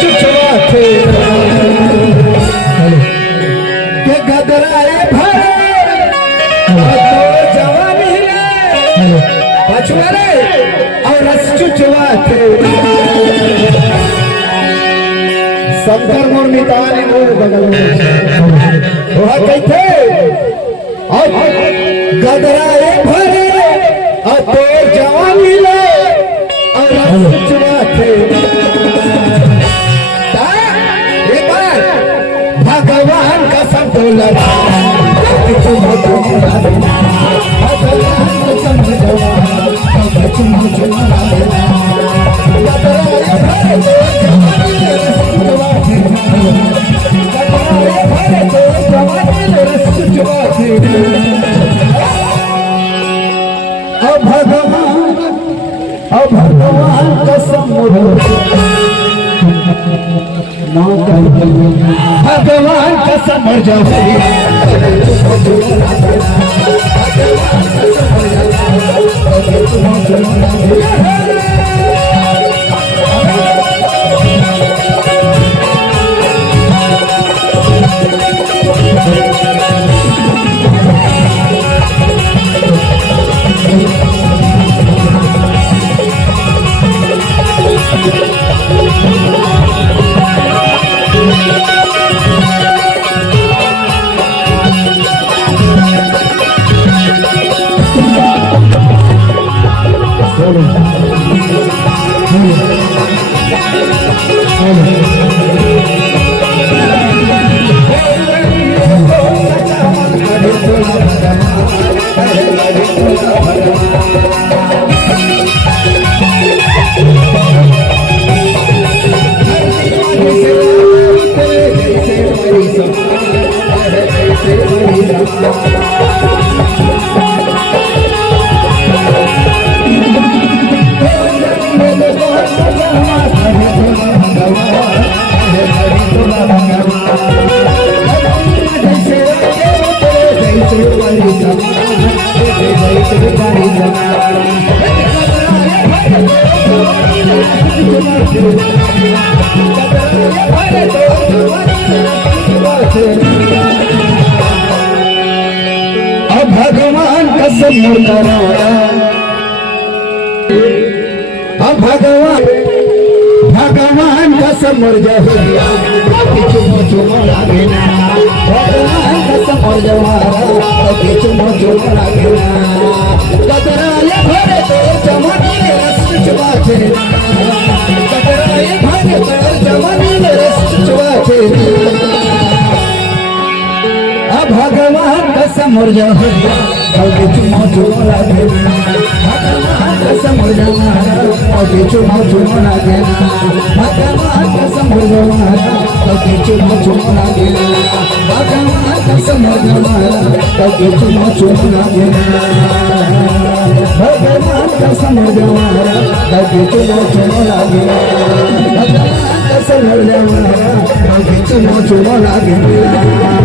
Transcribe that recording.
चुचवा थे के गदराए भरे तो जवानी पछुआरे और रस चुचवा थे शंकर मोर मिताली मोर बगल में वह कहते और गदराए भरे और तो जवानी ले और रस चुचवा थे भगवान का संतोला भगवान का भगवान का समर जाओ भगवान का समर भगवान का समर जाओ चुमो चुमो लागे ना भगवान का समर जाओ चुमो चुमो लागे ना गदराए भरे तो जवानी रस चुचवा थे गदराए भरे तो जवानी रस चुचवा थे भगवान का समर जाओ चुमो चुमो लागे ना भगवान का समर जाओ चुमो चुमो लागे ना भगवान का समर जाओ चुमो चुमो लागे ना भगवान का समर जाओ चुमो चुमो लागे ना भगवान का समर जाओ चुमो चुमो लागे ना भगवान का समर जाओ चुमो चुमो लागे ना